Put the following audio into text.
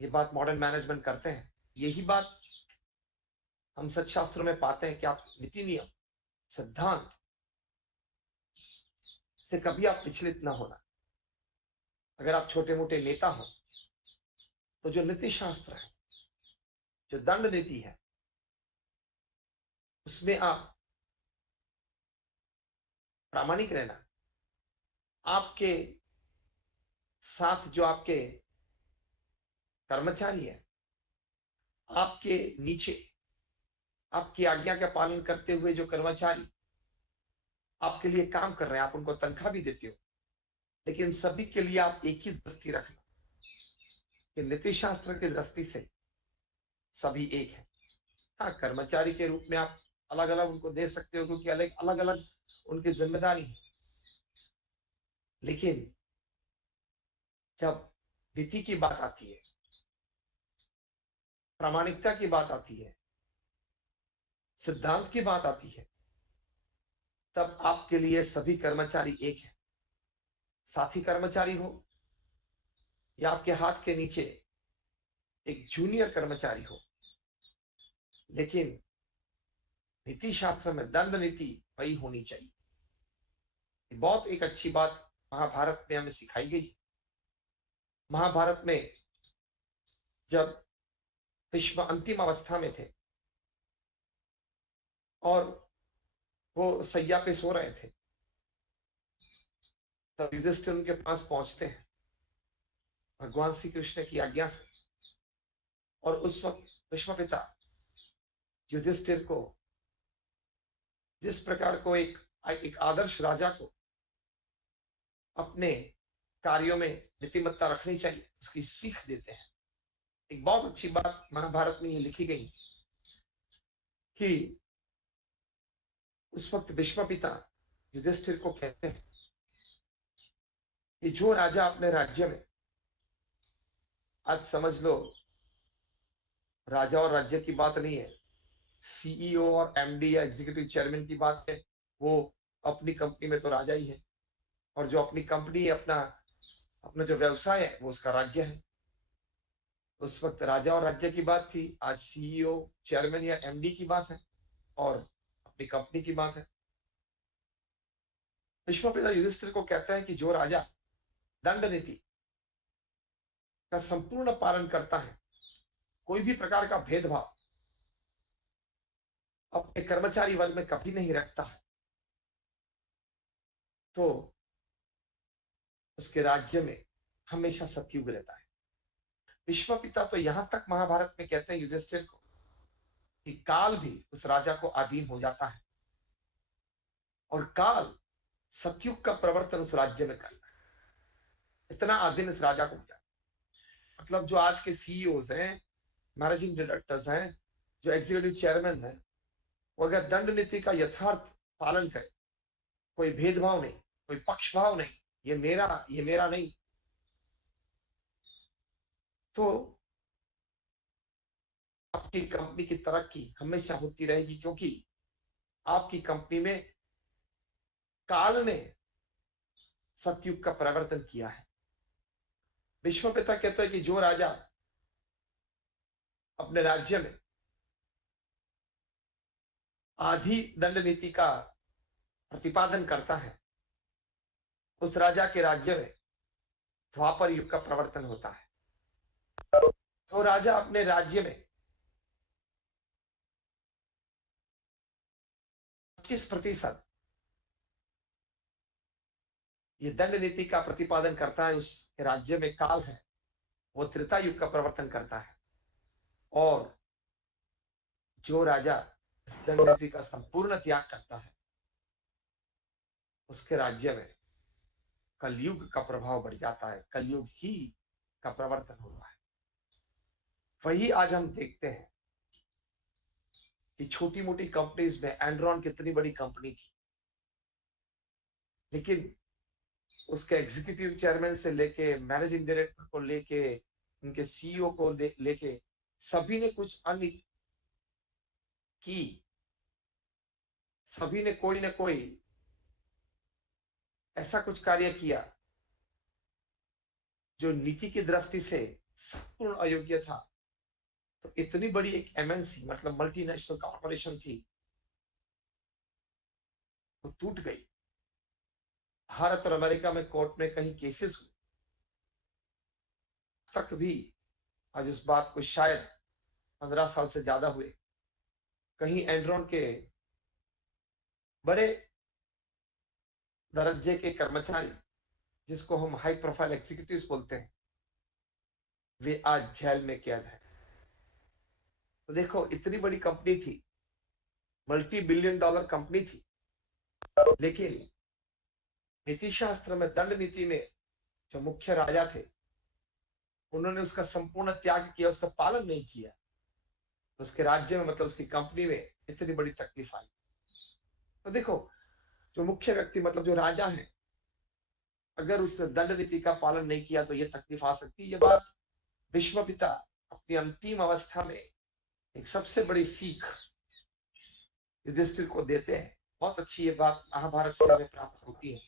ये बात modern management करते हैं। यही बात हम सत्शास्त्रों में पाते हैं कि आप नीति नियम, सिद्धांत से कभी आप विचलित ना होना। अगर आप छोटे मोटे नेता हो तो जो नीति शास्त्र है, जो दंड नीति है, उसमें आप प्रामाणिक रहना। आपके साथ जो आपके कर्मचारी है, आपके नीचे आपकी आज्ञा का पालन करते हुए जो कर्मचारी आपके लिए काम कर रहे हैं, आप उनको तनख्वाह भी देते हो, लेकिन सभी के लिए आप एक ही दृष्टि रखना कि नीति शास्त्र की दृष्टि से सभी एक है। हाँ, कर्मचारी के रूप में आप अलग अलग उनको दे सकते हो क्योंकि अलग अलग उनकी जिम्मेदारी है, लेकिन जब नीति की बात आती है, प्रामाणिकता की बात आती है, सिद्धांत की बात आती है, तब आपके लिए सभी कर्मचारी एक है। साथी कर्मचारी हो या आपके हाथ के नीचे एक जूनियर कर्मचारी हो, लेकिन नीति शास्त्र में दंड नीति वही होनी चाहिए। बहुत एक अच्छी बात महाभारत में हमें सिखाई गई। महाभारत में जब भीष्म अंतिम अवस्था में थे और वो सैया पे सो रहे थे, तब युधिष्ठिर उनके पास पहुंचते हैं भगवान श्री कृष्ण की आज्ञा से, और उस वक्त भीष्म पिता युधिष्ठिर को जिस प्रकार को एक आदर्श राजा को अपने कार्यों में नीतिमत्ता रखनी चाहिए, उसकी सीख देते हैं। एक बहुत अच्छी बात महाभारत में ये लिखी गई कि उस वक्त भीष्म पिता युधिष्ठिर को कहते हैं कि जो राजा अपने राज्य में, आज समझ लो राजा और राज्य की बात नहीं है, सीईओ और एमडी या एग्जीक्यूटिव चेयरमैन की बात है, वो अपनी कंपनी में तो राजा ही है, और जो अपनी कंपनी है, अपना अपना जो व्यवसाय है, वो उसका राज्य है। उस वक्त राजा और राज्य की बात थी, आज सीईओ चेयरमैन या एमडी की बात है और अपनी कंपनी की बात है। विश्व पिता युधिष्ठिर को कहता है कि जो राजा दंड नीति का संपूर्ण पालन करता है, कोई भी प्रकार का भेदभाव अपने कर्मचारी वर्ग में कभी नहीं रखता है, तो उसके राज्य में हमेशा सतयुग रहता है। विश्व पिता तो यहां तक महाभारत में कहते हैं युधिष्ठिर को कि काल भी उस राजा को अधीन हो जाता है, और काल सतयुग का प्रवर्तन उस राज्य में करता है। इतना अधीन इस राजा को हो जाता है। मतलब जो आज के सीईओज हैं, मैनेजिंग डायरेक्टर्स हैं, जो एग्जीक्यूटिव चेयरमैन हैं, वो अगर दंड नीति का यथार्थ पालन करें, कोई भेदभाव नहीं, कोई पक्षभाव नहीं, ये मेरा नहीं, तो आपकी कंपनी की तरक्की हमेशा होती रहेगी, क्योंकि आपकी कंपनी में काल ने सतयुग का प्रवर्तन किया है। विश्व पिता कहते हैं कि जो राजा अपने राज्य में आधी दंड नीति का प्रतिपादन करता है, उस राजा के राज्य में द्वापर युग का प्रवर्तन होता है। जो राजा अपने राज्य में 25% ये दंड नीति का प्रतिपादन करता है, उस राज्य में काल है, वो त्रेता युग का प्रवर्तन करता है। और जो राजा इस दंड नीति का संपूर्ण त्याग करता है, उसके राज्य में कलयुग का प्रभाव बढ़ जाता है, कलयुग ही का प्रवर्तन होता है। वही आज हम देखते हैं कि छोटी मोटी कंपनीज में एनरॉन कितनी बड़ी कंपनी थी, लेकिन उसके एग्जीक्यूटिव चेयरमैन से लेके मैनेजिंग डायरेक्टर को लेके उनके सीईओ को लेके सभी ने कुछ अन्य की, सभी ने कोई ना कोई ऐसा कुछ कार्य किया जो नीति की दृष्टि से संपूर्ण अयोग्य था, तो इतनी बड़ी एक एमएनसी मतलब मल्टीनेशनल कॉर्पोरेशन थी, वो टूट गई। भारत और अमेरिका में कोर्ट में कहीं केसेस हुए, तक भी आज उस बात को शायद 15 साल से ज्यादा हुए, कहीं एनरॉन के बड़े दर्जे के कर्मचारी, जिसको हम हाई प्रोफाइल एग्जीक्यूटिव्स बोलते हैं, वे आज जेल में कैद है। तो देखो, इतनी बड़ी कंपनी थी, मल्टी बिलियन डॉलर कंपनी थी, लेकिन नीति शास्त्र में, दंड नीति में जो मुख्य राजा थे, उन्होंने उसका संपूर्ण त्याग किया, उसका पालन नहीं किया। उसके राज्य में मतलब उसकी कंपनी में इतनी बड़ी तकलीफ आई। तो देखो, जो मुख्य व्यक्ति मतलब जो राजा है, अगर उसने दंड नीति का पालन नहीं किया तो ये तकलीफ आ सकती है। ये बात विश्व पिता अपनी अंतिम अवस्था में एक सबसे बड़ी सीख युधिष्ठिर को देते हैं। बहुत अच्छी ये बात महाभारत से हमें प्राप्त होती है।